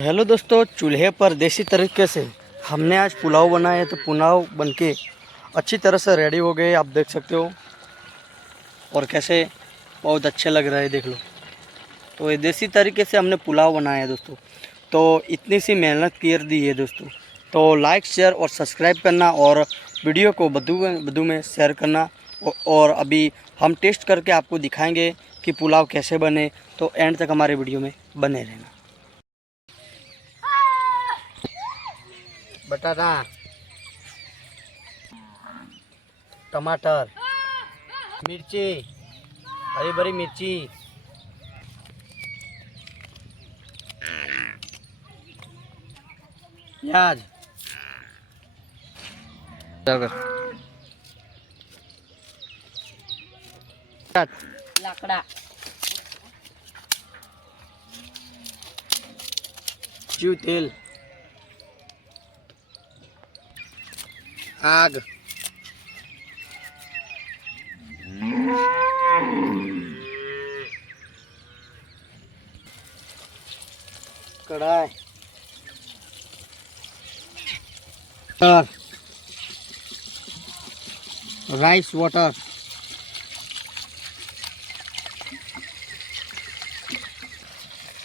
हेलो दोस्तों, चूल्हे पर देसी तरीके से हमने आज पुलाव बनाया है। तो पुलाव बनके अच्छी तरह से रेडी हो गए, आप देख सकते हो। और कैसे बहुत अच्छे लग रहे हैं, देख लो। तो ये देसी तरीके से हमने पुलाव बनाया है दोस्तों। तो इतनी सी मेहनत कर दी है दोस्तों। तो लाइक शेयर और सब्सक्राइब करना और वीडियो को बदू में शेयर करना। और अभी हम टेस्ट करके आपको दिखाएंगे कि पुलाव कैसे बने। तो एंड तक हमारे वीडियो में बने रहना। बटाटा, टमाटर, मिर्ची, हरी भरी मिर्ची, प्याज, लाकड़ा, जीव तेल, आग, कढ़ाई, राइस वाटर,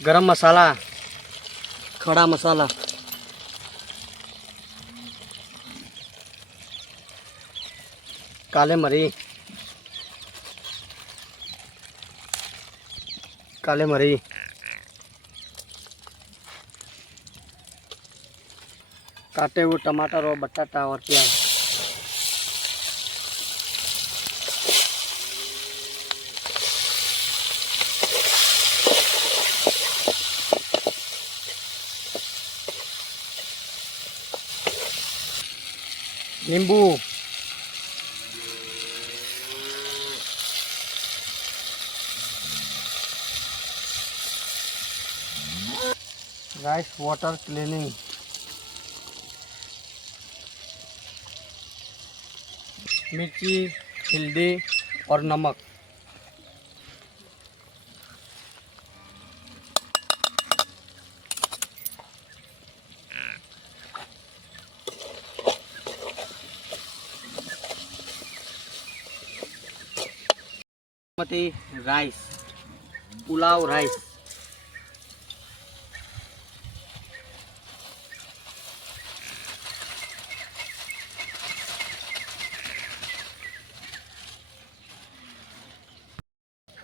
गरम मसाला, खड़ा मसाला, काले मरी, काले मरी, काटे हुए टमाटर और बटाटा और प्याज, नींबू, राइस वाटर क्लीनिंग, मिर्ची, हल्दी और नमक। राइस, पुलाव राइस,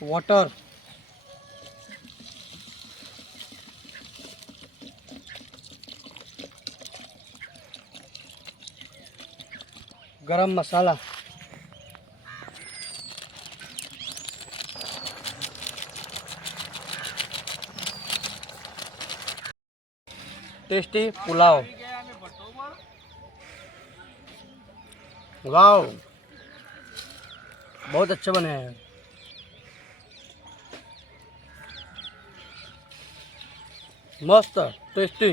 वाटर, गरम मसाला, टेस्टी पुलाव। वाव, बहुत अच्छे बने हैं, मस्त टेस्टी।